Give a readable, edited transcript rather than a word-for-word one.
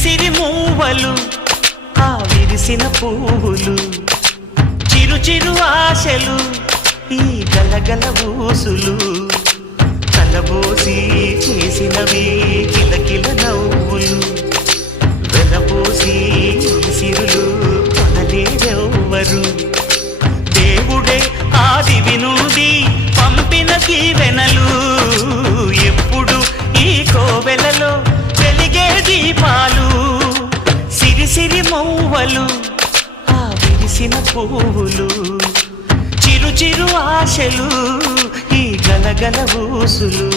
సిరి మూవలు ఆ విరిసిన పువ్వులు చిరు చిరు ఆశలు ఈ గలగల ఊసులు కలబోసి చేసినవి కిలకిల నవ్వులు వెలబోసి సిరులు కొనలేరెవ్వరు దేవుడే ఆదివి నుండి పంపిన దీవెనలు ఎప్పుడు ఈ కోవెలలో వెలిగే దీపాలు సిరి సిరి మౌవలు ఆ విరిసిన పువ్వులు చిరు చిరు ఆశలు ఈ గలగల ఊసులు